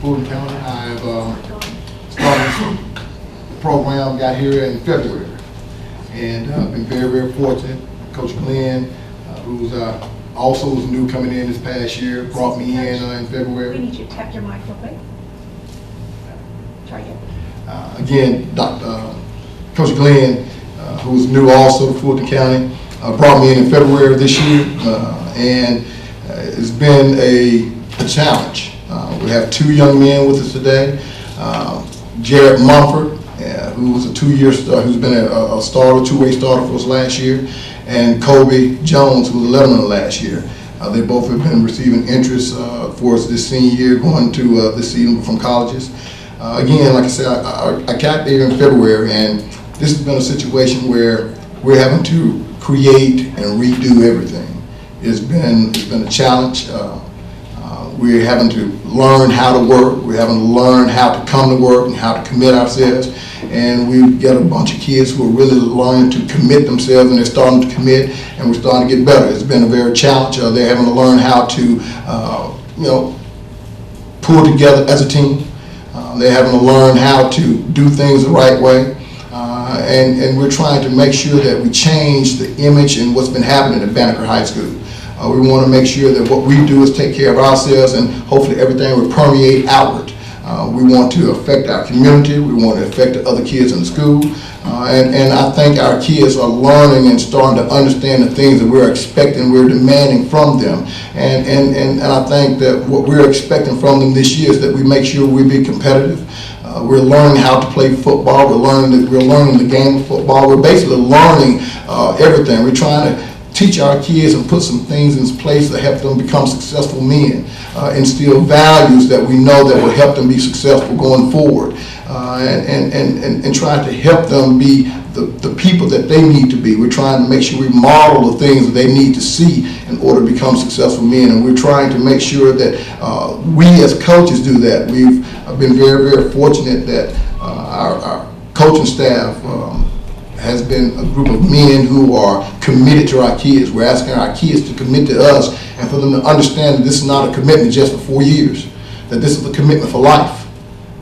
Fulton County. I've started this program, got here in February, and I've been very, very fortunate. Coach Glenn, who's also was new coming in this past year, brought me in February. We need you to tap your mic real quick. Try again. Again, Coach Glenn, who's new also to Fulton County, brought me in February of this year, and it's been a challenge. We have two young men with us today. Jared Mumford, who was a two-year star, who's been a starter, two-way starter for us last year, and Kobe Jones, who was 11 last year. They both have been receiving interest for us this senior year, going to this season from colleges. Again, like I said, I got there in February, and this has been a situation where we're having to create and redo everything. It's been a challenge. We're having to learn how to work. We're having to learn how to come to work and how to commit ourselves. And we've got a bunch of kids who are really learning to commit themselves, and they're starting to commit, and we're starting to get better. It's been a very challenge. They're having to learn how to, pull together as a team. They're having to learn how to do things the right way. And we're trying to make sure that we change the image and what's been happening at Banneker High School. We want to make sure that what we do is take care of ourselves, and hopefully everything will permeate outward. We want to affect our community. We want to affect the other kids in the school. And I think our kids are learning and starting to understand the things that we're expecting, we're demanding from them. And I think that what we're expecting from them this year is that we make sure we be competitive. We're learning how to play football. We're learning the game of football. We're basically learning everything. We're trying to teach our kids and put some things in place that help them become successful men, instill values that we know that will help them be successful going forward, and try to help them be the people that they need to be. We're trying to make sure we model the things that they need to see in order to become successful men, and we're trying to make sure that we as coaches do that. We've been very, very fortunate that our coaching staff has been a group of men who are committed to our kids. We're asking our kids to commit to us, and for them to understand that this is not a commitment just for 4 years, that this is a commitment for life,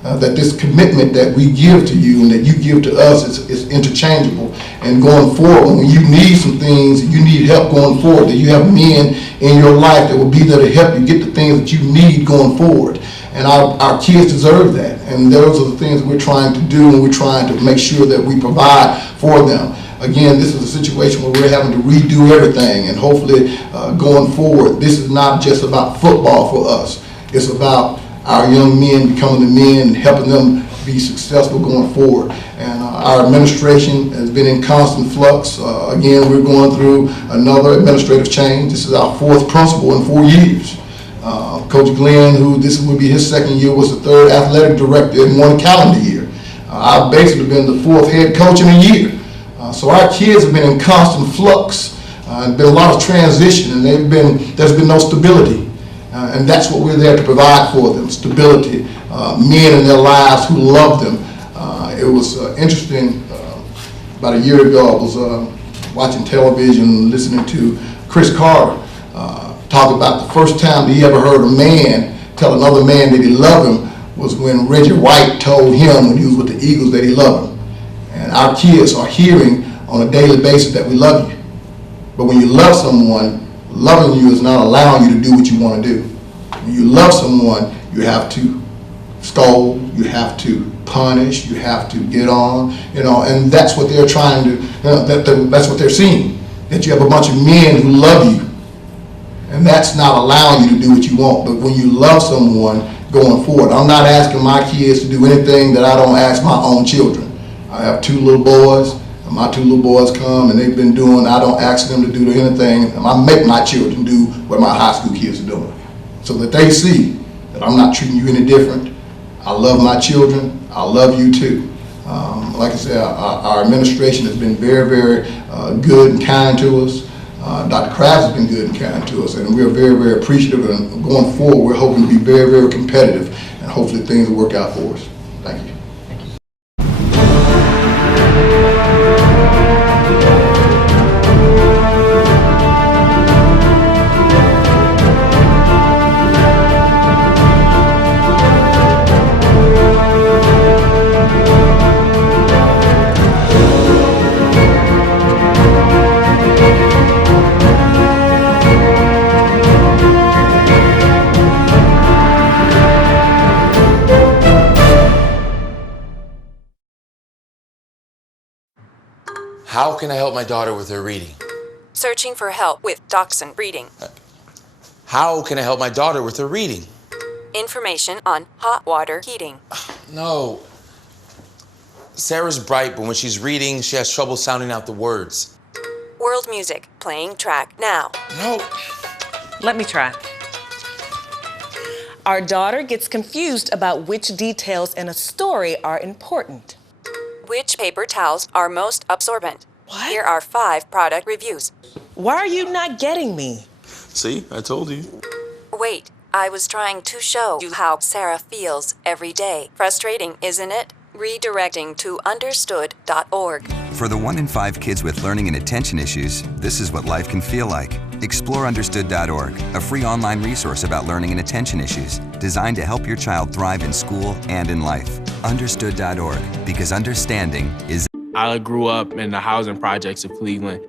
that this commitment that we give to you and that you give to us is interchangeable. And going forward, when you need some things, you need help going forward, that you have men in your life that will be there to help you get the things that you need going forward. And our kids deserve that. And those are the things that we're trying to do, and we're trying to make sure that we provide for them. Again, this is a situation where we're having to redo everything, and hopefully going forward, this is not just about football for us. It's about our young men becoming the men and helping them be successful going forward. And our administration has been in constant flux. Again, we're going through another administrative change. This is our 4th principal in 4 years. Coach Glenn, who this would be his 2nd year, was the 3rd athletic director in 1 calendar year. I've basically been the 4th head coach in a year. So our kids have been in constant flux. There's been a lot of transition, and there's been no stability. And that's what we're there to provide for them, stability, men in their lives who love them. It was interesting, about a year ago, I was watching television, listening to Chris Carter talk about the first time that he ever heard a man tell another man that he loved him was when Reggie White told him when he was with the Eagles that he loved him. And our kids are hearing on a daily basis that we love you. But when you love someone, loving you is not allowing you to do what you want to do. When you love someone, you have to scold, you have to punish, you have to get on, and that's what they're trying to, that's what they're seeing, that you have a bunch of men who love you, and that's not allowing you to do what you want. But when you love someone going forward, I'm not asking my kids to do anything that I don't ask my own children. I have 2 little boys, and my 2 little boys come, and they've been doing, I don't ask them to do anything, and I make my children do what my high school kids are doing, so that they see that I'm not treating you any different. I love my children. I love you too. Like I said, our administration has been very, very good and kind to us. Dr. Krabs has been good and kind to us, and we're very, very appreciative. And going forward, we're hoping to be very, very competitive, and hopefully things will work out for us. Thank you. How can I help my daughter with her reading? Searching for help with Dachshund breeding. How can I help my daughter with her reading? Information on hot water heating. No. Sarah's bright, but when she's reading, she has trouble sounding out the words. World music, playing track now. No. Let me try. Our daughter gets confused about which details in a story are important. Which paper towels are most absorbent? What? Here are 5 product reviews. Why are you not getting me? See, I told you. Wait, I was trying to show you how Sarah feels every day. Frustrating, isn't it? Redirecting to understood.org. For the 1 in 5 kids with learning and attention issues, this is what life can feel like. Explore understood.org, a free online resource about learning and attention issues, designed to help your child thrive in school and in life. Understood.org, because understanding is... I grew up in the housing projects of Cleveland.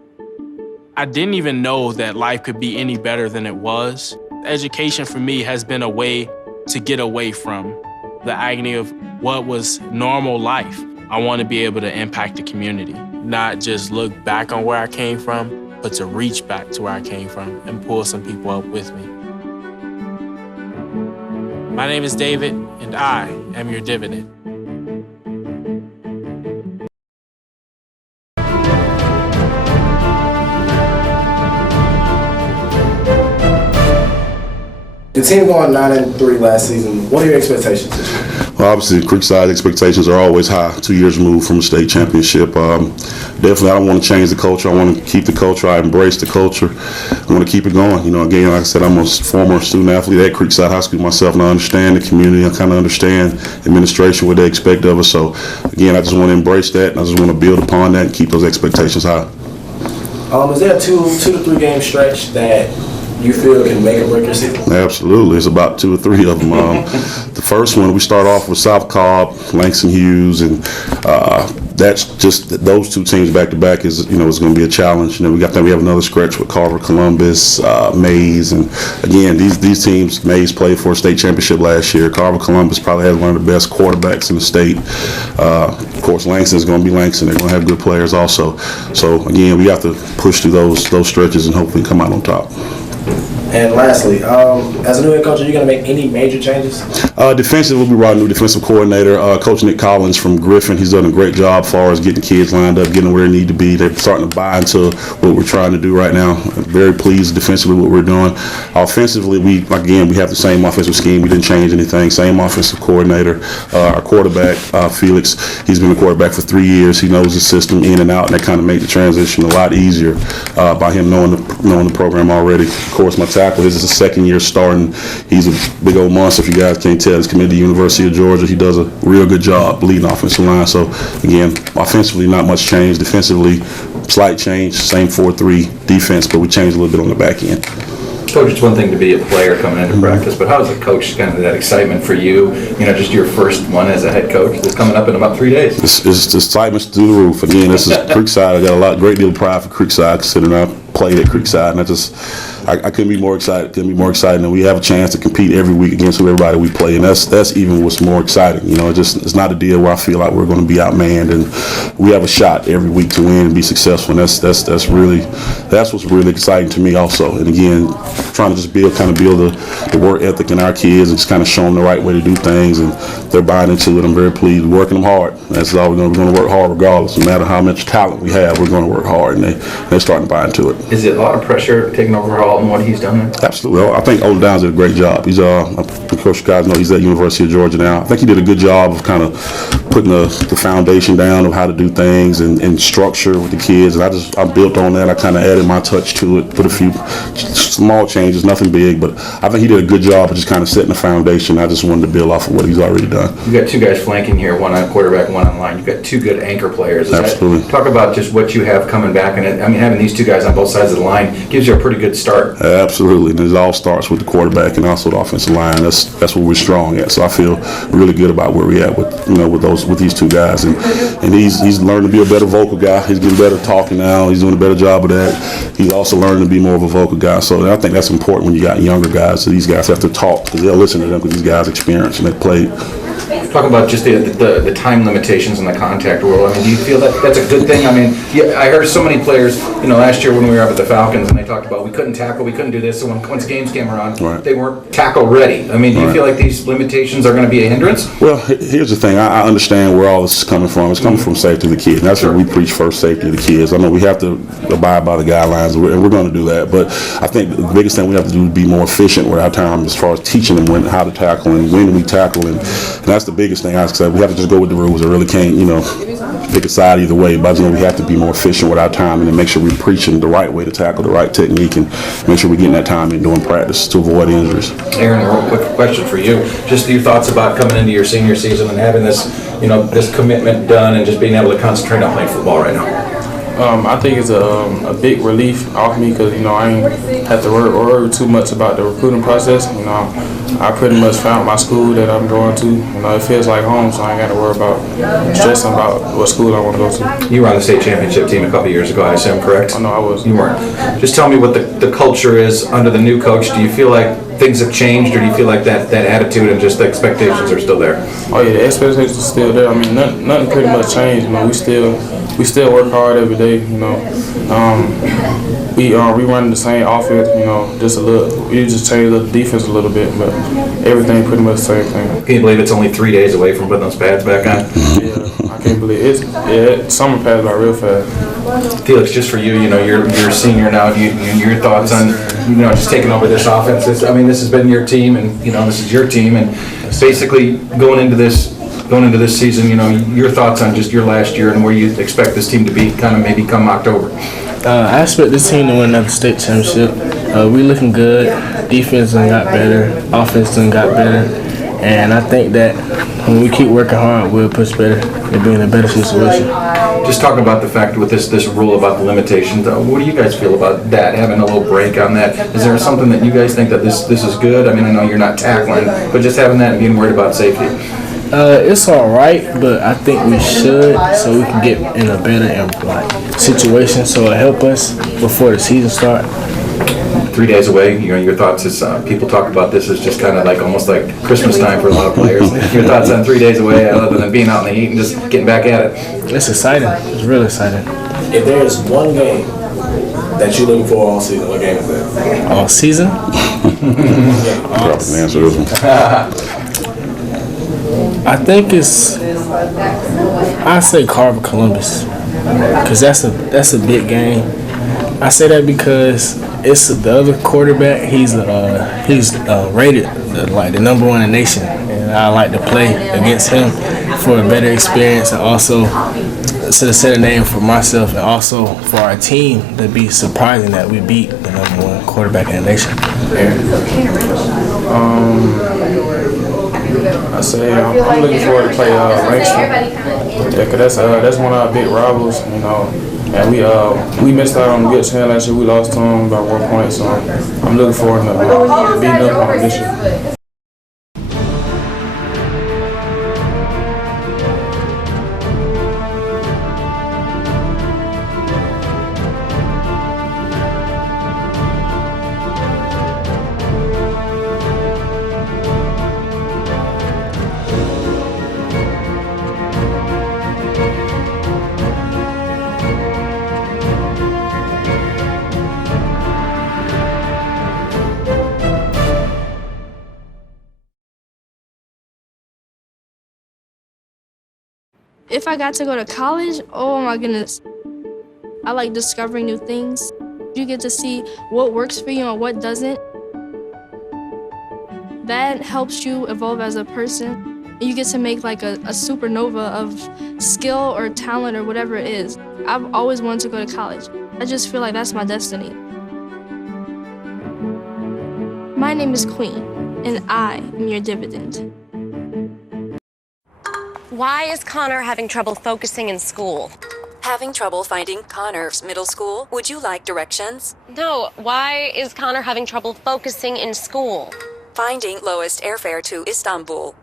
I didn't even know that life could be any better than it was. Education for me has been a way to get away from the agony of what was normal life. I want to be able to impact the community, not just look back on where I came from, but to reach back to where I came from and pull some people up with me. My name is David, and I am your dividend. The team going 9-3 last season. What are your expectations this year? Well, obviously, Creekside expectations are always high. 2 years removed from a state championship. Definitely, I don't want to change the culture. I want to keep the culture. I embrace the culture. I want to keep it going. You know, again, like I said, I'm a former student athlete at Creekside High School myself, and I understand the community. I kind of understand administration, what they expect of us. So, again, I just want to embrace that, and I just want to build upon that and keep those expectations high. Is there a 2 to 3 game stretch that you feel can make or break your season? Absolutely. It's about 2 or 3 of them. The first one, we start off with South Cobb, Langston Hughes, and that's just those 2 teams back to back is going to be a challenge. And then we have another stretch with Carver, Columbus, Mays, and again these teams. Mays played for a state championship last year. Carver, Columbus probably has one of the best quarterbacks in the state. Of course, Langston is going to be Langston. They're going to have good players also. So again, we have to push through those stretches and hopefully come out on top. And lastly, as a new head coach, are you going to make any major changes? Defensively, we brought a new defensive coordinator, Coach Nick Collins from Griffin. He's done a great job as far as getting kids lined up, getting where they need to be. They're starting to buy into what we're trying to do right now. Very pleased defensively what we're doing. Offensively, we have the same offensive scheme. We didn't change anything. Same offensive coordinator. Our quarterback, Felix, he's been a quarterback for 3 years. He knows the system in and out, and that kind of made the transition a lot easier by him knowing the program already. Of course, my tackle, this is his 2nd year starting. He's a big old monster, if you guys can't tell. He's committed to the University of Georgia. He does a real good job leading offensive line. So, again, offensively, not much change. Defensively, slight change, same 4-3 defense, but we changed a little bit on the back end. Coach, it's one thing to be a player coming into practice, but how is the coach kind of that excitement for you? Just your first one as a head coach that's coming up in about 3 days. It's excitement through the roof. Again, this is Creekside. I got a great deal of pride for Creekside, considering I played at Creekside, and I couldn't be more excited. And we have a chance to compete every week against everybody we play, and that's even what's more exciting. It's not a deal where I feel like we're going to be outmanned, and we have a shot every week to win and be successful. And that's what's really exciting to me also. And again, trying to just build the work ethic in our kids and just kind of show them the right way to do things, and they're buying into it. I'm very pleased. We're working them hard. That's all we're going to work hard regardless. No matter how much talent we have, we're going to work hard, and they're starting to buy into it. Is it a lot of pressure taking over Alton, what he's done there? Absolutely. Well, I think Olden Downs did a great job. He's, of course, you guys know he's at University of Georgia now. I think he did a good job of kind of putting the foundation down of how to do things and structure with the kids. And I built on that. I kind of added my touch to it, put a few small changes, nothing big, but I think he did a good job of just kind of setting the foundation. I just wanted to build off of what he's already done. You've got 2 guys flanking here, one on quarterback, one on line. You've got 2 good anchor players. Absolutely. Talk about just what you have coming back. And having these 2 guys on both sides of the line gives you a pretty good start. Absolutely. And it all starts with the quarterback and also the offensive line. That's where we're strong at. So I feel really good about where we're at with those with these two guys, and he's learned to be a better vocal guy. He's getting better talking now. He's doing a better job of that. He's also learning to be more of a vocal guy. So I think that's important when you got younger guys. So these guys have to talk because they'll listen to them because these guys experience and they played. Talk about just the time limitations in the contact world. I mean, do you feel that that's a good thing? I mean, yeah, I heard so many players, last year when we were up at the Falcons and they talked about we couldn't tackle, we couldn't do this. So once games came around, right, they weren't tackle ready. I mean, do you feel like these limitations are going to be a hindrance? Well, here's the thing. I understand where all this is coming from. It's coming from safety of the kids. And that's what we preach first, safety of the kids. I know we have to abide by the guidelines, and we're going to do that. But I think the biggest thing we have to do is be more efficient with our time as far as teaching them how to tackle and when we tackle. And that's the biggest thing I say. We have to just go with the rules. I really can't, pick a side either way. But we have to be more efficient with our time and then make sure we're preaching the right way to tackle, the right technique, and make sure we're getting that time in doing practice to avoid injuries. Aaron, a real quick question for you. Just your thoughts about coming into your senior season and having this, this commitment done and just being able to concentrate on playing football right now. I think it's a big relief off me because, I ain't have to worry too much about the recruiting process. I pretty much found my school that I'm going to. It feels like home, so I ain't got to worry about stressing about what school I want to go to. You were on the state championship team a couple years ago, I assume, correct? Oh, no, I wasn't. You weren't. Just tell me what the culture is under the new coach. Do you feel like things have changed, or do you feel like that attitude and just the expectations are still there? Oh, yeah, the expectations are still there. I mean, nothing pretty much changed. We still work hard every day, we run the same offense, just a little. We just change the defense a little bit, but everything pretty much the same thing. Can you believe it's only 3 days away from putting those pads back on? Yeah, I can't believe it. Summer pads by real fast. Felix, just for you, you're a senior now. Your thoughts on, just taking over this offense? This has been your team, and this is your team, and basically going into this season, your thoughts on just your last year and where you expect this team to be, kind of maybe come October. I expect this team to win another state championship. We looking good. Defense done got better. Offense done got better. And I think that when we keep working hard, we'll push better and be in a better situation. Just talking about the fact with this rule about the limitations, what do you guys feel about that, having a little break on that? Is there something that you guys think that this is good? I mean, I know you're not tackling, but just having that and being worried about safety. It's all right, but I think we should, so we can get in a better situation, so it'll help us before the season starts. 3 days away, your thoughts is people talk about this as just kind of like almost like Christmas time for a lot of players. Your thoughts on 3 days away, other than being out in the heat and just getting back at it? It's exciting. It's really exciting. If there is one game that you're looking for all season, what game is that? All season? Answer this one. I think I say Carver Columbus, because that's a big game. I say that because it's the other quarterback. He's rated like the number one in the nation, and I like to play against him for a better experience, and also to set a name for myself, and also for our team to be surprising that we beat the number one quarterback in the nation. I say I'm looking forward to play Langston. Yeah, cause that's one of our big rivals, And we missed out on a good chance last year. We lost to them by 1 point, so I'm looking forward to beating up on them this year. If I got to go to college, oh my goodness. I like discovering new things. You get to see what works for you and what doesn't. That helps you evolve as a person. You get to make like a supernova of skill or talent or whatever it is. I've always wanted to go to college. I just feel like that's my destiny. My name is Queen, and I am your dividend. Why is Connor having trouble focusing in school? Having trouble finding Connor's middle school? Would you like directions? No, why is Connor having trouble focusing in school? Finding lowest airfare to Istanbul.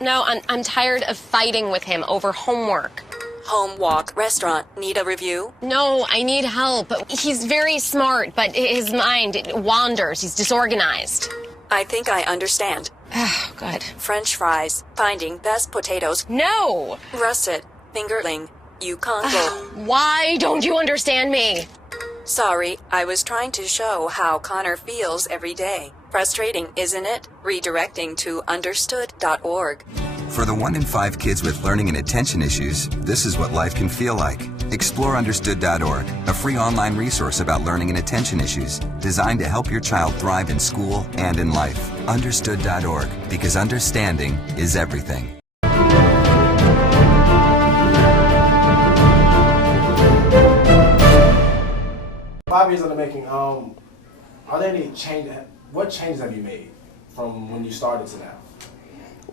No, I'm tired of fighting with him over homework. Home, walk, restaurant. Need a review? No, I need help. He's very smart, but his mind wanders. He's disorganized. I think I understand. Oh, God. French fries. Finding best potatoes. No! Russet. Fingerling. Yukon Gold. Why don't you understand me? Sorry, I was trying to show how Connor feels every day. Frustrating, isn't it? Redirecting to understood.org. For the 1 in 5 kids with learning and attention issues, this is what life can feel like. Explore understood.org, a free online resource about learning and attention issues, designed to help your child thrive in school and in life. Understood.org, because understanding is everything. Five years in the making, are there any changes? What changes have you made from when you started to now?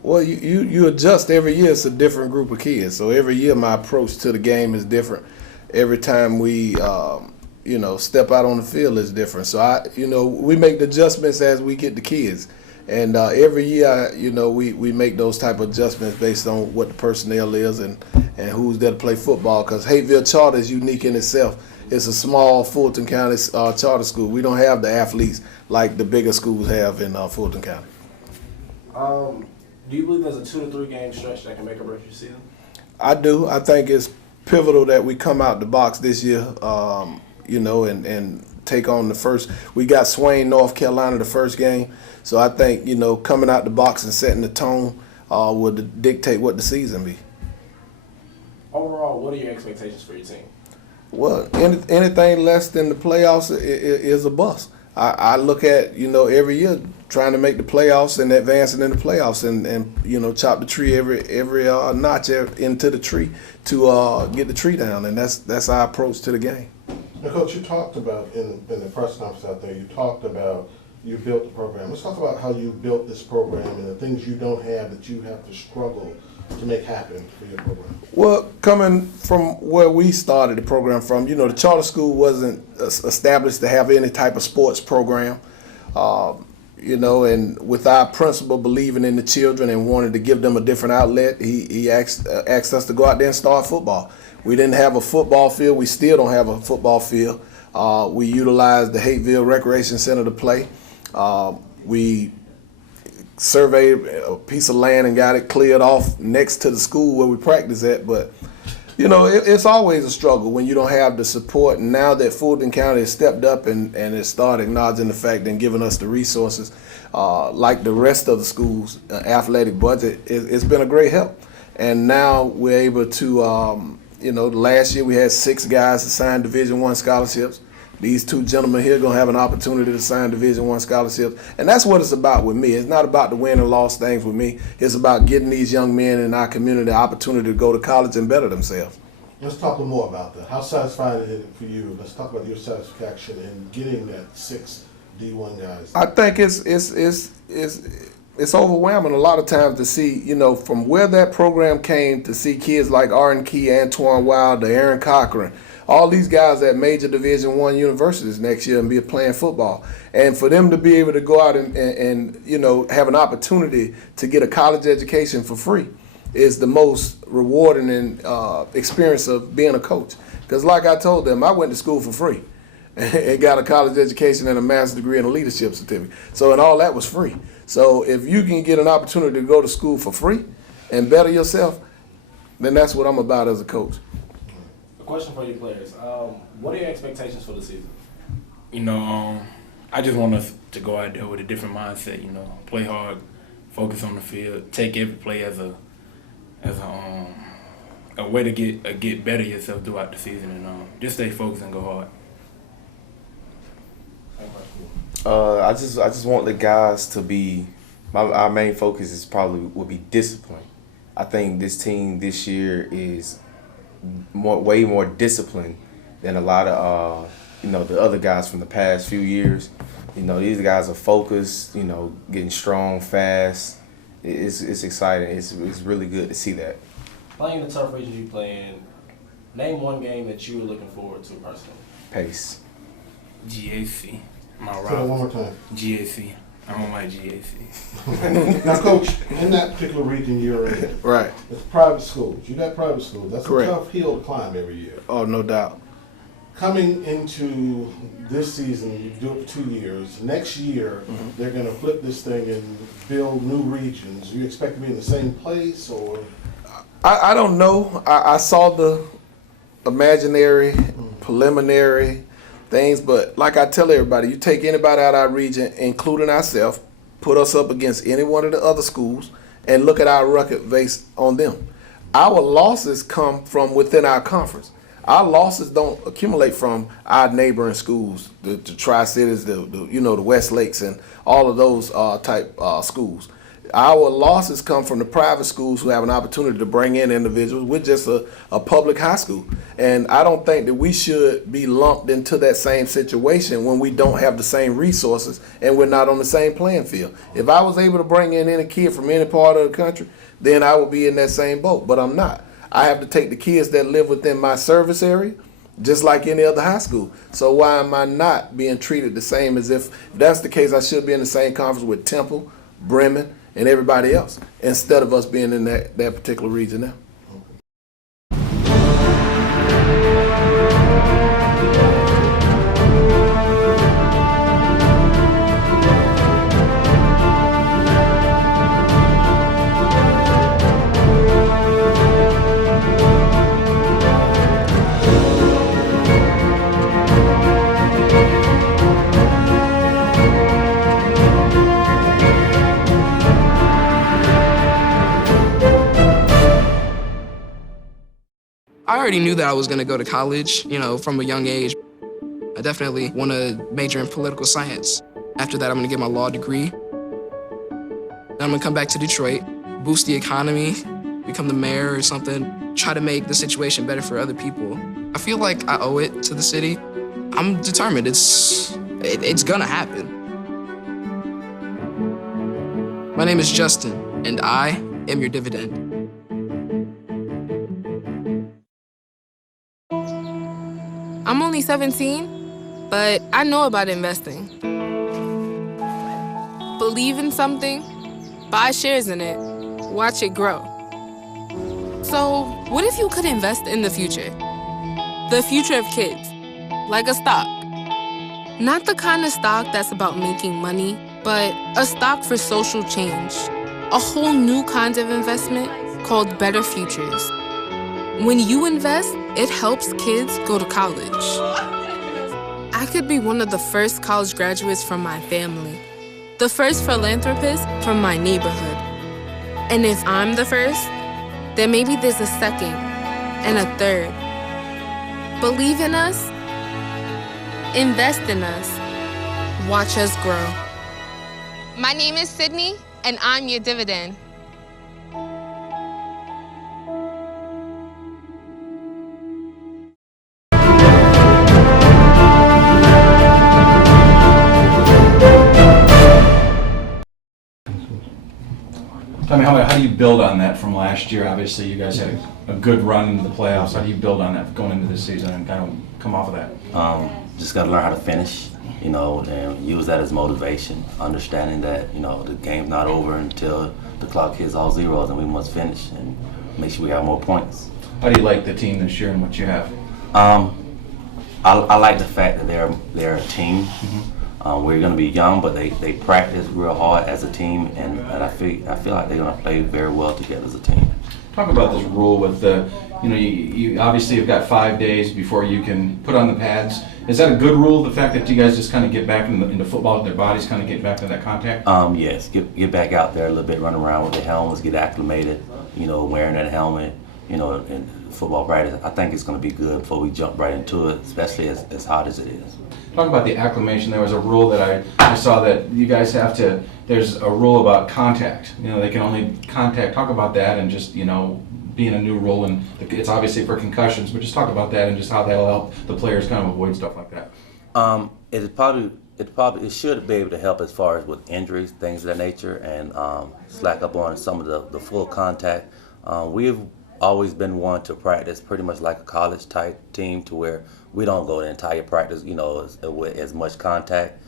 Well, you adjust every year. It's a different group of kids. So every year my approach to the game is different. Every time we, step out on the field is different. So we make the adjustments as we get the kids. And every year, we make those type of adjustments based on what the personnel is and who's there to play football. Because Hateville Charter is unique in itself. It's a small Fulton County charter school. We don't have the athletes like the bigger schools have in Fulton County. Do you believe there's a 2 to 3 game stretch that can make or break your season? I do. I think it's pivotal that we come out the box this year, and take on the first. We got Swain, North Carolina, the first game. So I think, coming out the box and setting the tone would dictate what the season be. Overall, what are your expectations for your team? Well, anything less than the playoffs is a bust. I look at, every year trying to make the playoffs and advancing in the playoffs and chop the tree every notch into the tree to get the tree down. And that's our approach to the game. Now, Coach, you talked about in the press conference out there, you talked about you built the program. Let's talk about how you built this program and the things you don't have that you have to struggle to make happen for your program. Well, coming from where we started the program from, the charter school wasn't established to have any type of sports program, and with our principal believing in the children and wanting to give them a different outlet, he asked us to go out there and start football. We didn't have a football field. We still don't have a football field. We utilized the Hateville Recreation Center to play. We surveyed a piece of land and got it cleared off next to the school where we practice at. But, it's always a struggle when you don't have the support. And now that Fulton County has stepped up and has started acknowledging the fact and giving us the resources, like the rest of the schools' athletic budget, it's been a great help. And now we're able to, last year we had 6 guys assigned Division I scholarships. These 2 gentlemen here are going to have an opportunity to sign Division I scholarships. And that's what it's about with me. It's not about the win and loss things with me. It's about getting these young men in our community the opportunity to go to college and better themselves. Let's talk more about that. How satisfying is it for you? Let's talk about your satisfaction in getting that 6 D1 guys. I think it's overwhelming a lot of times to see, from where that program came, to see kids like Arden Key, Antoine Wilder, Aaron Cochran, all these guys at major Division I universities next year and be playing football. And for them to be able to go out and have an opportunity to get a college education for free is the most rewarding experience of being a coach. Because like I told them, I went to school for free and got a college education and a master's degree and a leadership certificate. So, and all that was free. So if you can get an opportunity to go to school for free and better yourself, then that's what I'm about as a coach. A question for you players. What are your expectations for the season? I just want us to go out there with a different mindset, play hard, focus on the field, take every play as a way to get better yourself throughout the season, and just stay focused and go hard. I just want the guys to be. Our main focus is will be discipline. I think this team this year is way more disciplined than a lot of the other guys from the past few years. These guys are focused. Getting strong, fast. It's exciting. It's really good to see that. Playing the tough regions you play in, name one game that you were looking forward to personally. Pace. GAC. My Say that one more time. GAC. I'm on my GAC. Now, Coach, in that particular region you're in, Right. it's private schools. You got private schools. That's Correct. a tough hill to climb every year. Oh, no doubt. Coming into this season, you do it for 2 years. Next year, they're going to flip this thing and build new regions. You expect to be in the same place, or? I don't know. I saw the imaginary, preliminary things, but like I tell everybody, you take anybody out of our region, including ourselves, put us up against any one of the other schools, and look at our record based on them. Our losses come from within our conference. Our losses don't accumulate from our neighboring schools, the Tri-Cities, the West Lakes, and all of those type schools. Our losses come from the private schools who have an opportunity to bring in individuals with just a public high school. And I don't think that we should be lumped into that same situation when we don't have the same resources and we're not on the same playing field. If I was able to bring in any kid from any part of the country, then I would be in that same boat, but I'm not. I have to take the kids that live within my service area, just like any other high school. So why am I not being treated the same as if that's the case? I should be in the same conference with Temple, Bremen, and everybody else, instead of us being in that particular region now. I already knew that I was going to go to college, from a young age. I definitely want to major in political science. After that, I'm going to get my law degree. Then I'm going to come back to Detroit, boost the economy, become the mayor or something, try to make the situation better for other people. I feel like I owe it to the city. I'm determined. It's going to happen. My name is Justin, and I am your dividend. I'm only 17, but I know about investing. Believe in something, buy shares in it, watch it grow. So, what if you could invest in the future? The future of kids, like a stock. Not the kind of stock that's about making money, but a stock for social change. A whole new kind of investment called Better Futures. When you invest, it helps kids go to college. I could be one of the first college graduates from my family, the first philanthropist from my neighborhood. And if I'm the first, then maybe there's a second and a third. Believe in us, invest in us, watch us grow. My name is Sydney, and I'm your dividend. I mean, how do you build on that from last year? Obviously, you guys had a good run into the playoffs. How do you build on that going into this season and kind of come off of that? Just got to learn how to finish, and use that as motivation, understanding that, the game's not over until the clock hits all zeros and we must finish and make sure we have more points. How do you like the team this year and what you have? I like the fact that they're a team. We're going to be young, but they practice real hard as a team, and I feel like they're going to play very well together as a team. Talk about this rule with the, you obviously have got 5 days before you can put on the pads. Is that a good rule, the fact that you guys just kind of get back into football, their bodies kind of get back to that contact? Yes, get back out there a little bit, run around with the helmets, get acclimated, wearing that helmet, in football practice. I think it's going to be good before we jump right into it, especially as hot as it is. Talk about the acclimation. There was a rule that I saw that you guys have to, there's a rule about contact. They can only contact. Talk about that and just, being a new rule, and it's obviously for concussions, but just talk about that and just how that'll help the players kind of avoid stuff like that. It should be able to help as far as with injuries, things of that nature, and slack up on some of the full contact. We've always been one to practice pretty much like a college type team, to where we don't go the entire practice, with as much contact.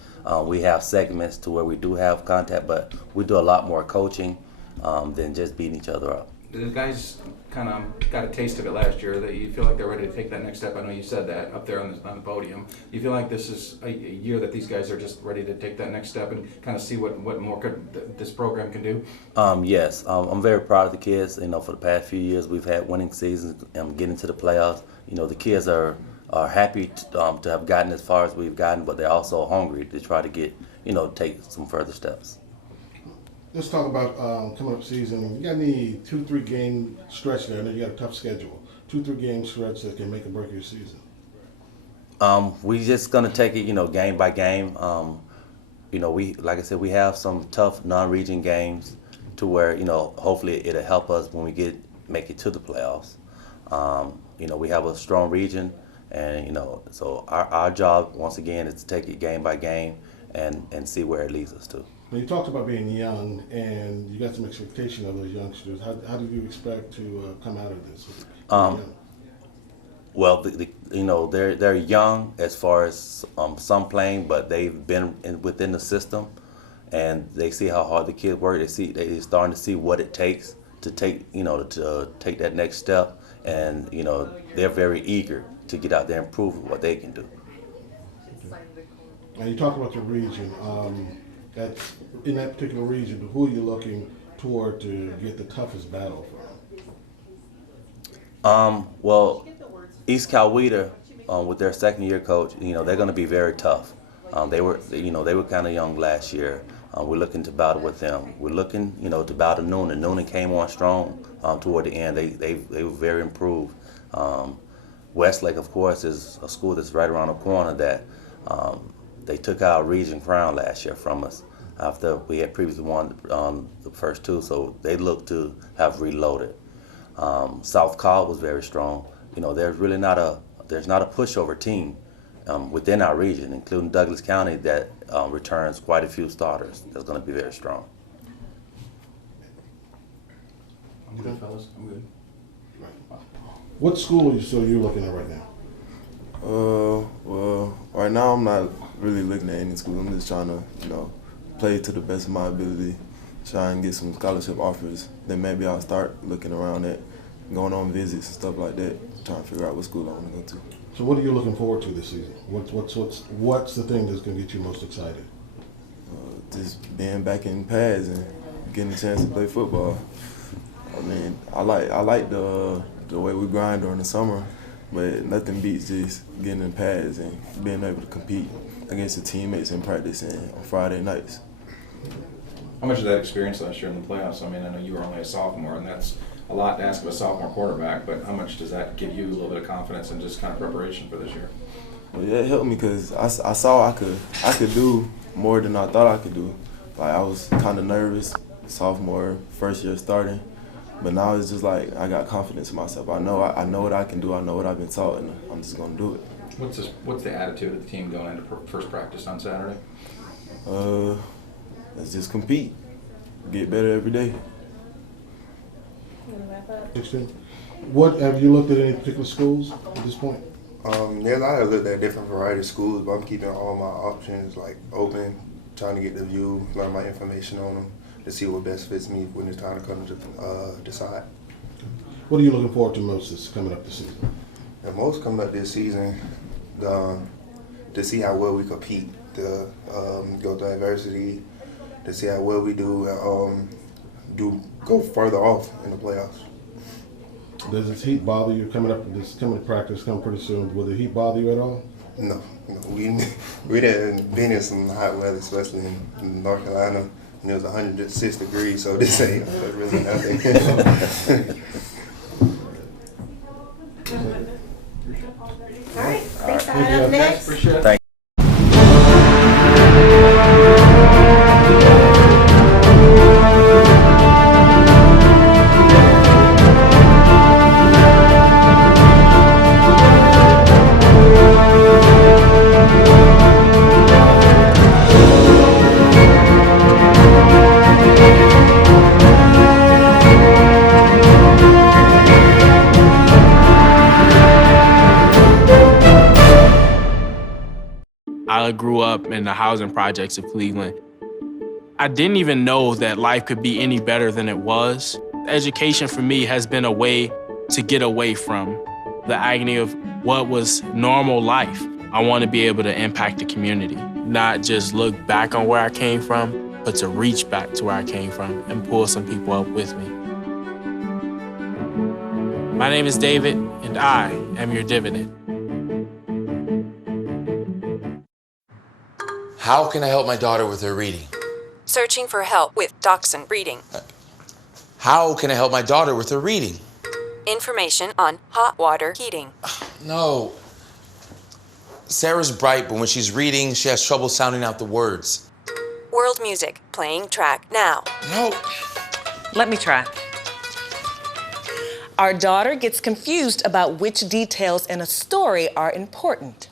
We have segments to where we do have contact, but we do a lot more coaching than just beating each other up. The guys kind of got a taste of it last year, that you feel like they're ready to take that next step. I know you said that up there on the podium. You feel like this is a year that these guys are just ready to take that next step and kind of see what more this program can do? Yes, I'm very proud of the kids. You know, for the past few years, we've had winning seasons, getting to the playoffs. You know, the kids are happy to have gotten as far as we've gotten, but they're also hungry to try to get, take some further steps. Let's talk about coming up season. You got any 2-3 game stretch there? I know you got a tough schedule. 2-3 game stretch that can make or break your season. We just gonna take it, game by game. Like I said, we have some tough non-region games to where, hopefully it'll help us when we make it to the playoffs. We have a strong region, and so our job once again is to take it game by game and see where it leads us to. Now you talked about being young, and you got some expectation of those youngsters. How do you expect to come out of this? Well, they're young as far as some playing, but they've been within the system, and they see how hard the kids work. They're starting to see what it takes to take to take that next step, and they're very eager to get out there and prove what they can do. And you talked about your region. In that particular region, who are you looking toward to get the toughest battle from? Well, East Coweta, with their second-year coach, they're going to be very tough. They were kind of young last year. We're looking to battle with them. We're looking, to battle Noonan. Noonan came on strong toward the end. They were very improved. Westlake, of course, is a school that's right around the corner that they took our region crown last year from us after we had previously won the first two, so they look to have reloaded. South Cobb was very strong. There's really not a pushover team within our region, including Douglas County, that returns quite a few starters. That's going to be very strong. I'm good, fellas. I'm good. What school are you looking at right now? Well, right now I'm not really looking at any school. I'm just trying to, play to the best of my ability, try and get some scholarship offers. Then maybe I'll start looking around at going on visits and stuff like that, trying to figure out what school I want to go to. So what are you looking forward to this season? What's the thing that's going to get you most excited? Just being back in pads and getting a chance to play football. I mean, I like the way we grind during the summer, but nothing beats just getting in pads and being able to compete against the teammates in practice and on Friday nights. How much of that experience last year in the playoffs? I mean, I know you were only a sophomore, and that's a lot to ask of a sophomore quarterback, but how much does that give you a little bit of confidence and just kind of preparation for this year? Well, yeah, it helped me because I saw I could do more than I thought I could do. Like, I was kind of nervous, sophomore, first year starting, but now it's just like I got confidence in myself. I know what I can do. I know what I've been taught, and I'm just going to do it. What's the attitude of the team going into first practice on Saturday? Let's just compete, get better every day. What have you looked at any particular schools at this point? Yes, I have looked at different variety of schools, but I'm keeping all my options open, trying to get the view, learn my information on them, to see what best fits me when it's time to come to decide. What are you looking forward to most this coming up this season? The most coming up this season, to see how well we compete, to go through adversity, to see how well we do go further off in the playoffs. Does this heat bother you coming to practice pretty soon? Will the heat bother you at all? No. We done been in some hot weather, especially in North Carolina, and it was 106 degrees, so this ain't really nothing. All right, thanks. Up next. Thank you. I grew up in the housing projects of Cleveland. I didn't even know that life could be any better than it was. Education for me has been a way to get away from the agony of what was normal life. I want to be able to impact the community, not just look back on where I came from, but to reach back to where I came from and pull some people up with me. My name is David, and I am your dividend. How can I help my daughter with her reading? Searching for help with Dachshund breeding. How can I help my daughter with her reading? Information on hot water heating. No. Sarah's bright, but when she's reading, she has trouble sounding out the words. World music, playing track now. No. Let me try. Our daughter gets confused about which details in a story are important.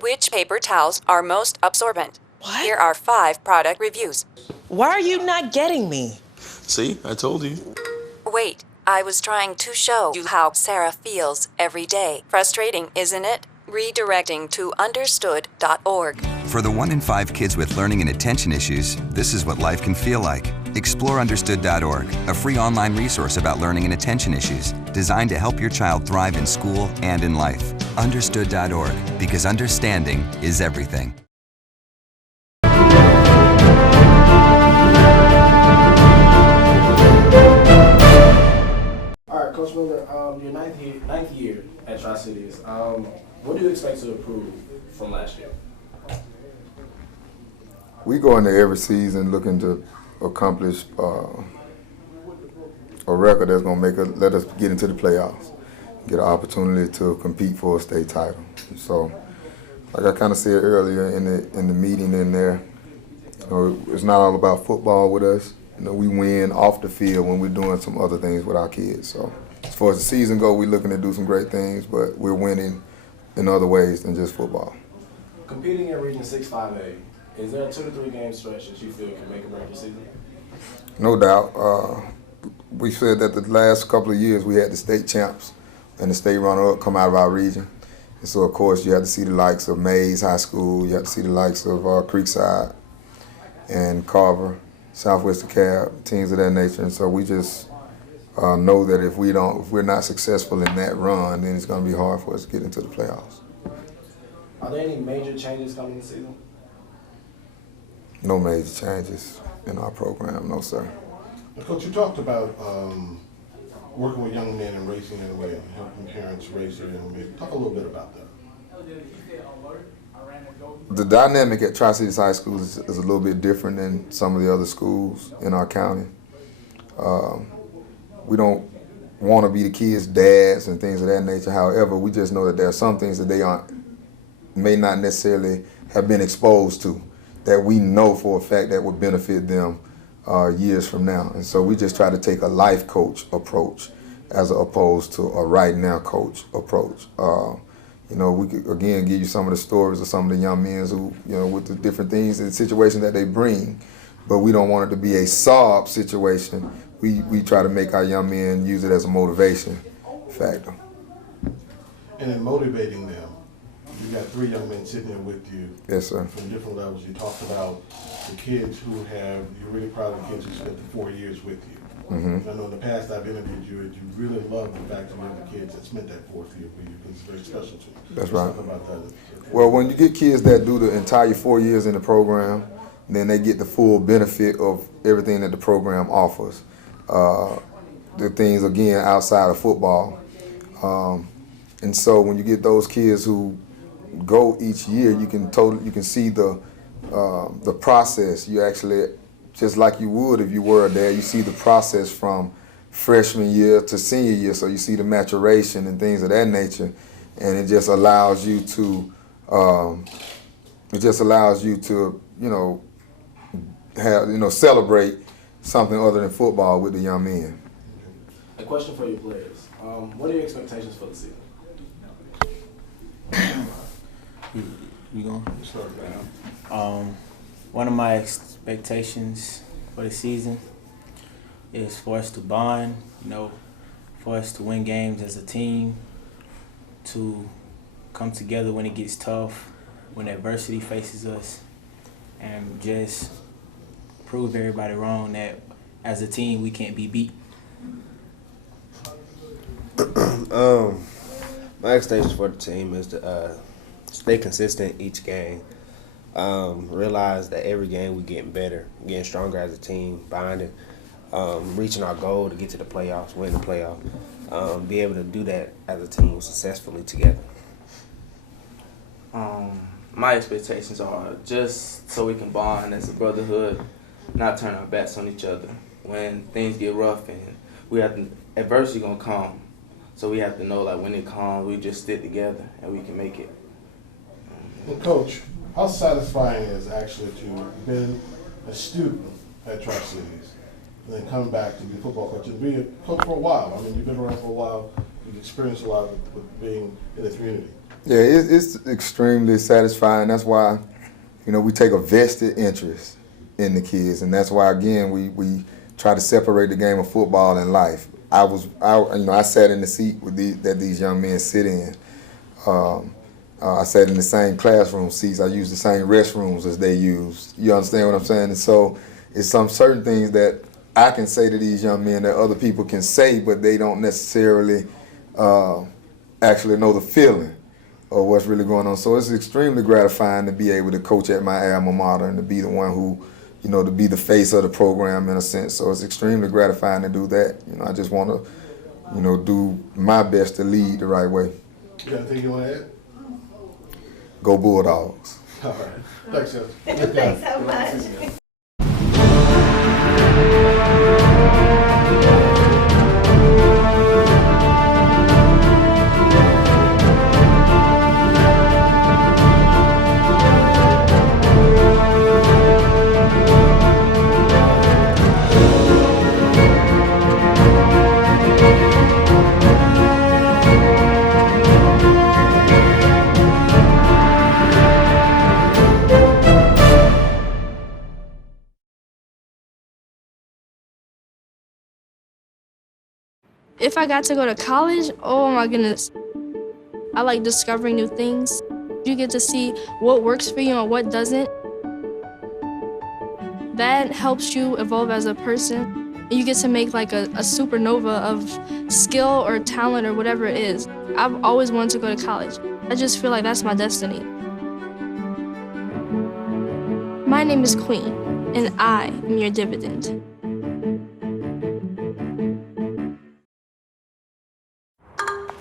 Which paper towels are most absorbent? What? Here are 5 product reviews. Why are you not getting me? See, I told you. Wait, I was trying to show you how Sarah feels every day. Frustrating, isn't it? Redirecting to understood.org. For the 1 in 5 kids with learning and attention issues, this is what life can feel like. Explore understood.org, a free online resource about learning and attention issues, designed to help your child thrive in school and in life. Understood.org, because understanding is everything. All right, Coach Miller, your ninth year at Tri-Cities. What do you expect to improve from last year? We go into every season looking to accomplish a record that's going to let us get into the playoffs, get an opportunity to compete for a state title. So, like I kind of said earlier in the meeting in there, it's not all about football with us. We win off the field when we're doing some other things with our kids. So, as far as the season goes, we're looking to do some great things, but we're winning in other ways than just football. Competing in Region 6-5A, is there a 2 to 3 game stretch that you feel can make or break your season? No doubt. We said that the last couple of years we had the state champs and the state runner-up come out of our region. And so, of course, you had to see the likes of Mays High School, you had to see the likes of Creekside and Carver, Southwest DeKalb, teams of that nature. And so we just know that if we're not successful in that run, then it's going to be hard for us to get into the playoffs. Are there any major changes coming this season? No major changes in our program, no sir. Coach, you talked about working with young men and raising them and helping parents raise their young men. Talk a little bit about that. The dynamic at Tri-Cities High Schools is a little bit different than some of the other schools in our county. We don't want to be the kids' dads and things of that nature. However, we just know that there are some things that they may not necessarily have been exposed to, that we know for a fact that would benefit them years from now. And so we just try to take a life coach approach as opposed to a right now coach approach. We could, again, give you some of the stories of some of the young men who, with the different things and situations that they bring, but we don't want it to be a sob situation. We try to make our young men use it as a motivation factor. And in motivating them, you got 3 young men sitting there with you. Yes, sir. From different levels. You talked about the kids you're really proud of the kids who spent the 4 years with you. Mm-hmm. I know in the past I've interviewed you and you really love the fact that you have the kids that spent that 4th year with you because it's very special to you. That's right. Talk about that. Well, when you get kids that do the entire 4 years in the program, then they get the full benefit of everything that the program offers. The things, again, outside of football. And so when you get those kids who go each year, you can see the process. You actually, just like you would if you were there, you see the process from freshman year to senior year. So you see the maturation and things of that nature, and it just allows you to celebrate something other than football with the young men. A question for your players. What are your expectations for the season? You going? One of my expectations for the season is for us to bond, for us to win games as a team, to come together when it gets tough, when adversity faces us, and just prove everybody wrong that as a team we can't be beat. My expectations for the team is to stay consistent each game. Realize that every game we're getting better, getting stronger as a team, bonding, reaching our goal to get to the playoffs, win the playoffs. Be able to do that as a team successfully together. My expectations are just so we can bond as a brotherhood, not turn our backs on each other. When things get rough and adversity gonna come, so we have to know like when it comes, we just stick together and we can make it. Well, Coach, how satisfying is actually to have been a student at Tri-Cities and then come back to be a football coach and be a coach for a while? I mean, you've been around for a while, you've experienced a lot with being in the community. Yeah, it's extremely satisfying. That's why, we take a vested interest in the kids, and that's why, again, we try to separate the game of football and life. I sat in the seat that these young men sit in. I sat in the same classroom seats. I used the same restrooms as they used. You understand what I'm saying? And so it's some certain things that I can say to these young men that other people can say, but they don't necessarily actually know the feeling of what's really going on. So it's extremely gratifying to be able to coach at my alma mater and to be the one who, to be the face of the program in a sense. So it's extremely gratifying to do that. I just want to, do my best to lead the right way. You got anything you want to add? Go Bulldogs. All right. Thanks, Coach. Thanks so much. If I got to go to college, oh my goodness. I like discovering new things. You get to see what works for you and what doesn't. That helps you evolve as a person. You get to make like a supernova of skill or talent or whatever it is. I've always wanted to go to college. I just feel like that's my destiny. My name is Queen, and I am your dividend.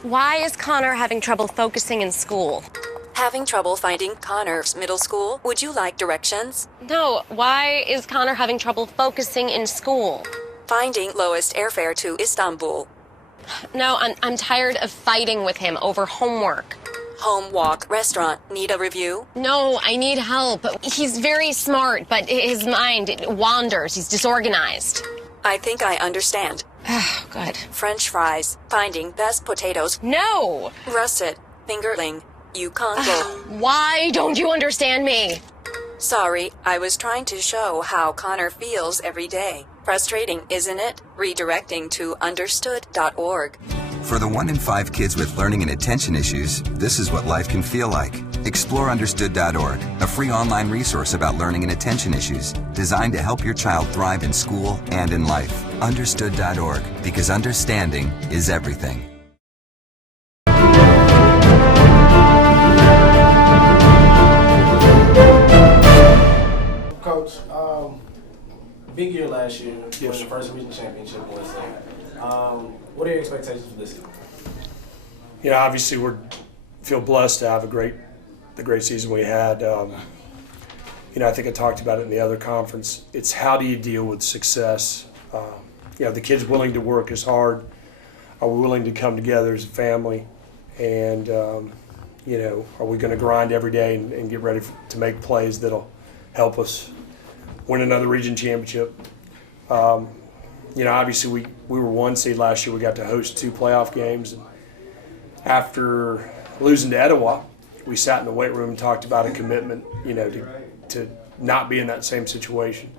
Why is Connor having trouble focusing in school? Having trouble finding Connor's middle school? Would you like directions? No, why is Connor having trouble focusing in school? Finding lowest airfare to Istanbul. No, I'm tired of fighting with him over homework. Home walk restaurant. Need a review? No, I need help. He's very smart, but his mind wanders. He's disorganized. I think I understand. Oh, good. French fries. Finding best potatoes. No! Russet. Fingerling. Yukon Gold. Why don't you understand me? Sorry, I was trying to show how Connor feels every day. Frustrating, isn't it? Redirecting to understood.org. For the 1 in 5 kids with learning and attention issues, this is what life can feel like. Explore understood.org, a free online resource about learning and attention issues, designed to help your child thrive in school and in life. Understood.org, because understanding is everything. Coach, big year last year. Yes. Was the first region championship. What are your expectations for this year? Obviously we feel blessed to have the great season we had. I think I talked about it in the other conference. It's how do you deal with success? The kids willing to work as hard. Are we willing to come together as a family? And are we going to grind every day and get ready to make plays that'll help us win another region championship? Obviously we were 1 seed last year. We got to host 2 playoff games. And after losing to Etowah, we sat in the weight room and talked about a commitment, to not be in that same situation.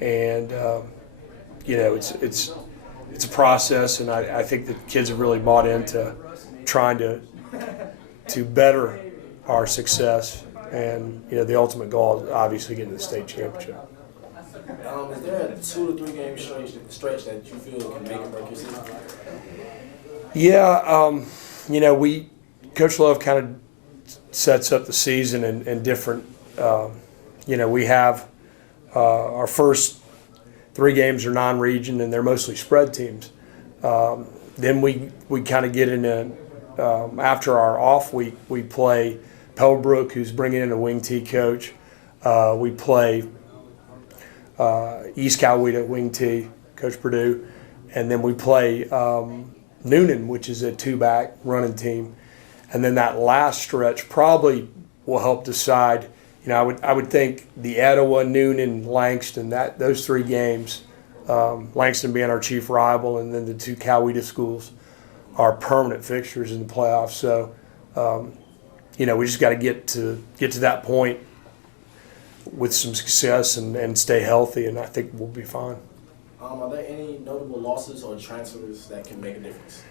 And it's a process, and I think the kids have really bought into trying to better our success. And the ultimate goal is obviously getting the state championship. Is there a 2 to 3 game stretch that you feel can make or break your season? Yeah, Coach Love kind of sets up the season in different. We have our first 3 games are non-region, and they're mostly spread teams. Then we kind of get into after our off week, we play Pembroke, who's bringing in a wing T coach. We play East Coweta wing T, Coach Purdue, and then we play Noonan, which is a 2-back running team. And then that last stretch probably will help decide. I would think the Etowah, Noonan, Langston, those 3 games, Langston being our chief rival, and then the 2 Coweta schools are permanent fixtures in the playoffs. So, we just got to get to that point with some success and stay healthy, and I think we'll be fine. Are there any notable losses or transfers that can make a difference?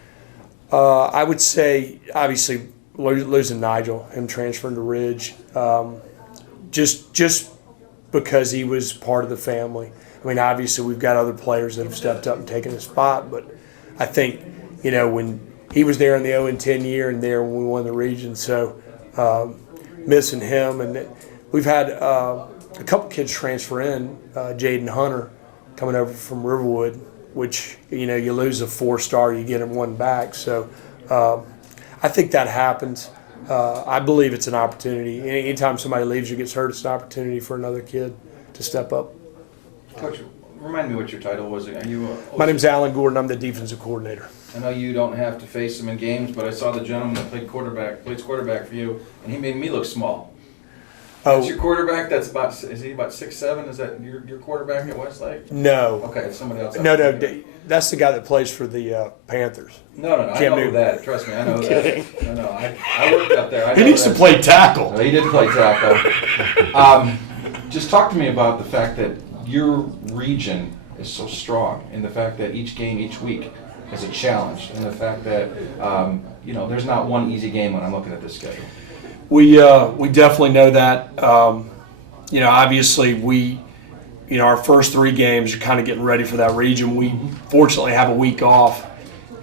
I would say, obviously, losing Nigel, him transferring to Ridge, just because he was part of the family. I mean, obviously, we've got other players that have stepped up and taken his spot, but I think, when he was there in the 0-10 year and there when we won the region, so missing him. And we've had a couple kids transfer in, Jaden Hunter coming over from Riverwood, which, you lose a 4-star, you get him 1 back. So I think that happens. I believe it's an opportunity. Anytime somebody leaves or gets hurt, it's an opportunity for another kid to step up. Coach, remind me what your title was. Are you? My name's Alan Gordon. I'm the defensive coordinator. I know you don't have to face him in games, but I saw the gentleman that plays quarterback for you, and he made me look small. Oh, that's your quarterback. Is he about 6'7"? Is that your quarterback at Westlake? No. Okay, it's somebody else. No, that's the guy that plays for the Panthers. No. I know that. Trust me, I know that. No. I worked up there. He needs to play tackle. No, he did play tackle. Just talk to me about the fact that your region is so strong, and the fact that each game, each week, is a challenge, and the fact that there's not one easy game when I'm looking at this schedule. We definitely know that. Obviously our first 3 games are kind of getting ready for that region. We fortunately have a week off,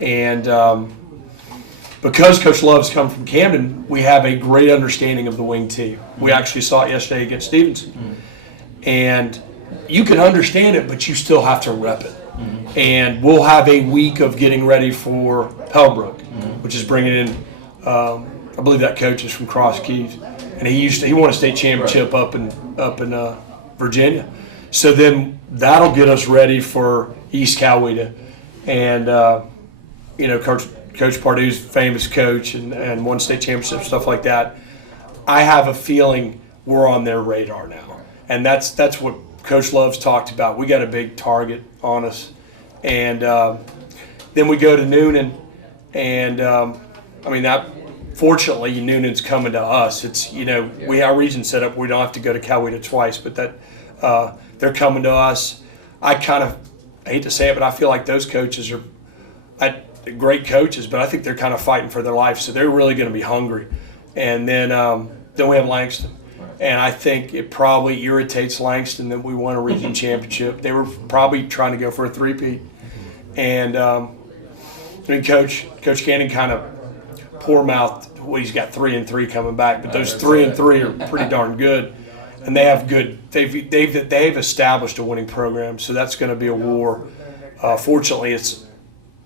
and because Coach Love's come from Camden, we have a great understanding of the wing team. We actually saw it yesterday against Stevenson, and you can understand it, but you still have to rep it. And we'll have a week of getting ready for Pembroke, which is bringing in, I believe that coach is from Cross Keys, and he won a state championship up in Virginia. So then that'll get us ready for East Coweta, and Coach Pardue's famous coach and won state championship, stuff like that. I have a feeling we're on their radar now, and that's what Coach Love's talked about. We got a big target on us, and then we go to Noonan, and fortunately Noonan's coming to us. It's we our region set up. We don't have to go to Coweta twice, but that they're coming to us. I hate to say it, but I feel like those coaches are great coaches, but I think they're kind of fighting for their life, so they're really going to be hungry. And then we have Langston. And I think it probably irritates Langston that we won a region championship. They were probably trying to go for a 3-peat. And Coach Cannon kind of poor-mouthed, well, he's got 3-3 coming back, but those 3-3 are pretty darn good. And they have good. They've established a winning program, so that's going to be a war. Fortunately, it's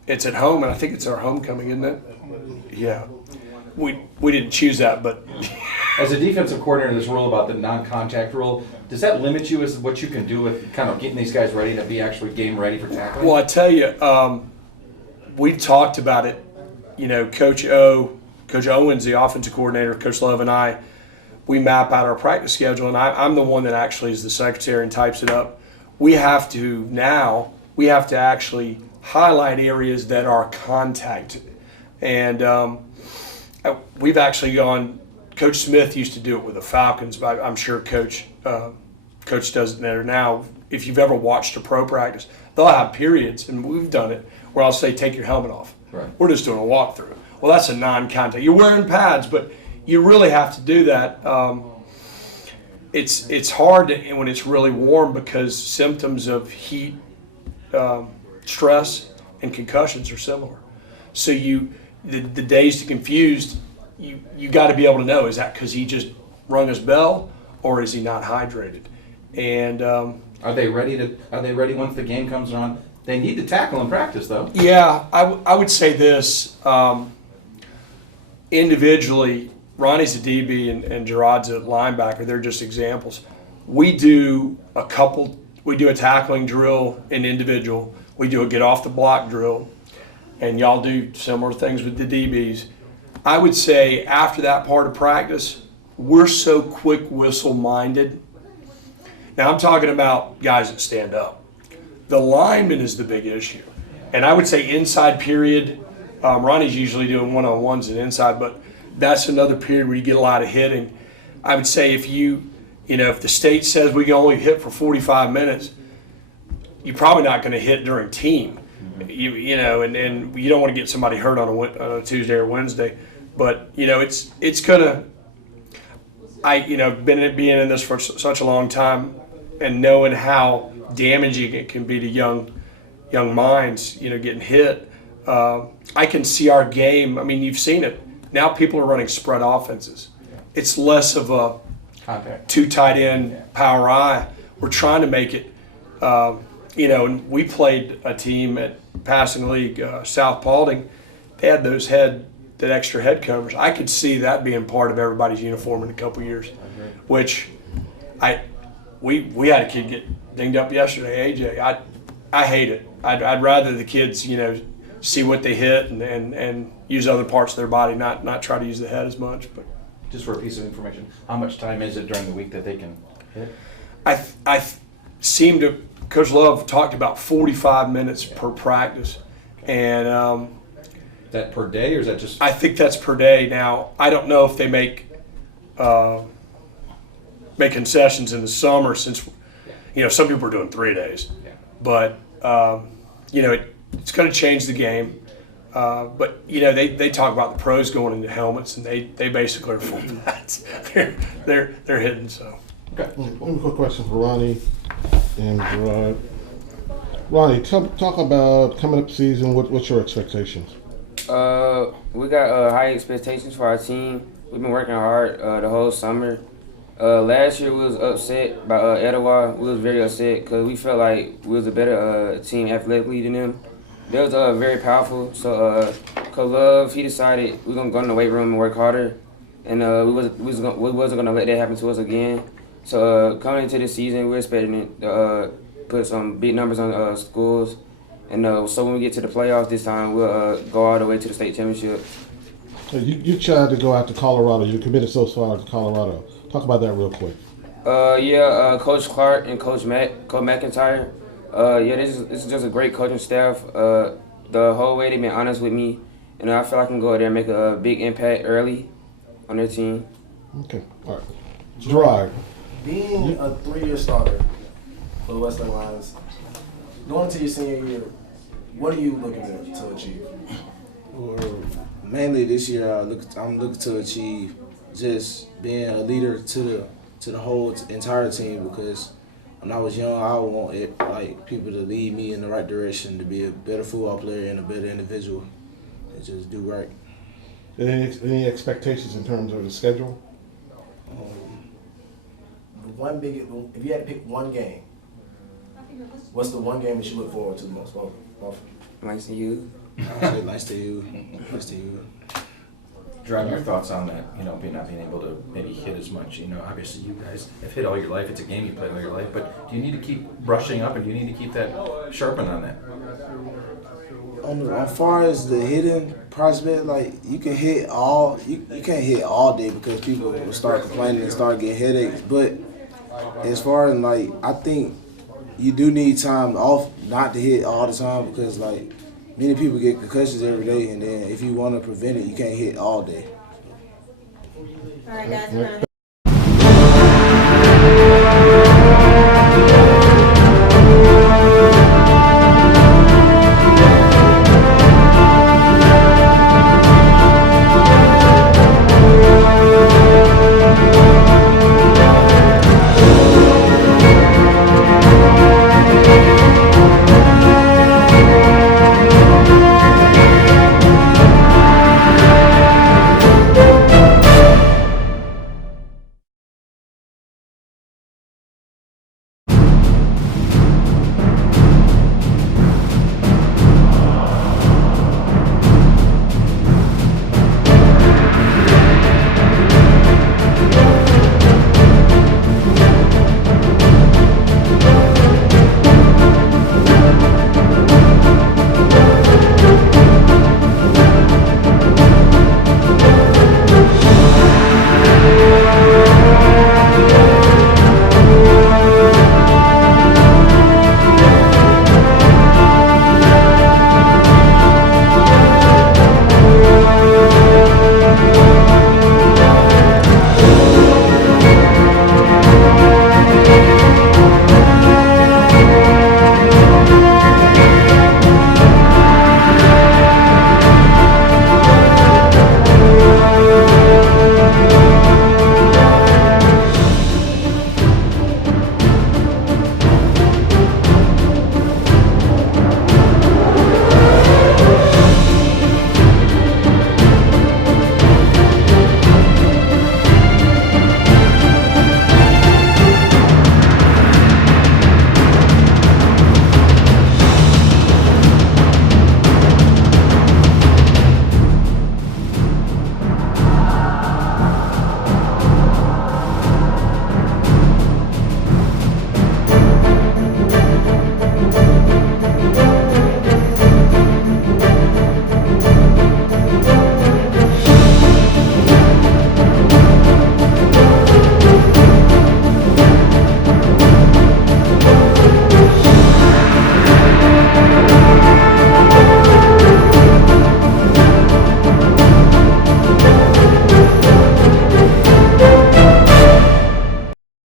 at home, and I think it's our homecoming, isn't it? Yeah. We didn't choose that, but. As a defensive coordinator, this rule about the non-contact rule, does that limit you as what you can do with kind of getting these guys ready to be actually game ready for tackling? Well, I tell you, we talked about it. Coach Owens, the offensive coordinator, Coach Love, and I, we map out our practice schedule, and I'm the one that actually is the secretary and types it up. We have to actually highlight areas that are contact, and we've actually gone. Coach Smith used to do it with the Falcons, but I'm sure Coach does it there now. If you've ever watched a pro practice, they'll have periods, and we've done it, where I'll say, take your helmet off. Right. We're just doing a walkthrough. Well, that's a non-contact. You're wearing pads, but you really have to do that. it's hard when it's really warm because symptoms of heat, stress, and concussions are similar. So the dazed and confused, you got to be able to know, is that because he just rung his bell or is he not hydrated? And are they ready once the game comes on? They need to tackle in practice, though. Yeah, I would say this. Individually, Ronnie's a DB and Gerard's a linebacker. They're just examples. We do a tackling drill in individual. We do a get off the block drill, and y'all do similar things with the DBs. I would say after that part of practice, we're so quick whistle minded. Now I'm talking about guys that stand up. The lineman is the big issue. And I would say inside period, Ronnie's usually doing one-on-ones and inside, but that's another period where you get a lot of hitting. I would say if if the state says we can only hit for 45 minutes, you're probably not going to hit during team. And you don't want to get somebody hurt on a Tuesday or Wednesday. But, it's going to, being in this for such a long time and knowing how damaging it can be to young minds, getting hit, I can see our game. I mean, you've seen it. Now people are running spread offenses. It's less of a contact, two tight end power I. We're trying to make it, and we played a team at Passing League, South Paulding. They had that extra head covers. I could see that being part of everybody's uniform in a couple years, which we had a kid get dinged up yesterday, AJ. I hate it. I'd rather the kids, see what they hit and use other parts of their body, not try to use the head as much. But just for a piece of information, how much time is it during the week that they can hit? I seem to, Coach Love talked about 45 minutes per practice, and is that per day or is that just? I think that's per day. Now I don't know if they make concessions in the summer since some people are doing 3 days, but it's going to change the game. But they talk about the pros going into helmets, and they basically are full pads. they're hitting. So. Okay. Let me quick question for Ronnie and Gerard. Ronnie, talk about coming up season. What's your expectations? We got high expectations for our team. We've been working hard the whole summer. Last year we was upset by Etowah. We was very upset because we felt like we was a better team athletically than them. They was very powerful. So Coach Love, he decided we're gonna go in the weight room and work harder, and we wasn't gonna let that happen to us again. So coming into this season, we're expecting it to put some big numbers on schools, and so when we get to the playoffs this time, we'll go all the way to the state championship. You tried to go out to Colorado. You committed so far to Colorado. Talk about that real quick. Coach Clark and Coach McIntyre. This is just a great coaching staff. The whole way they've been honest with me, and I feel I can go out there and make a big impact early on their team. Okay, all right. Gerard. Being a 3-year starter for the Western Lions, going into your senior year, what are you looking to achieve? Well, mainly this year, I'm looking to achieve just being a leader to the whole entire team, because when I was young, I would want people to lead me in the right direction, to be a better football player and a better individual, and just do right. Any expectations in terms of the schedule? If you had to pick one game, what's the one game that you look forward to the most? Nice to you. Nice to you. Nice to you. Gerard, your thoughts on that, not being able to maybe hit as much. Obviously you guys have hit all your life. It's a game you play all your life. But do you need to keep brushing up, and do you need to keep that sharpened on that? As far as the hitting prospect, you can hit you can't hit all day because people will start complaining and start getting headaches. But as far as I think you do need time off not to hit all the time, because many people get concussions every day, and then if you want to prevent it, you can't hit all day. All right, guys.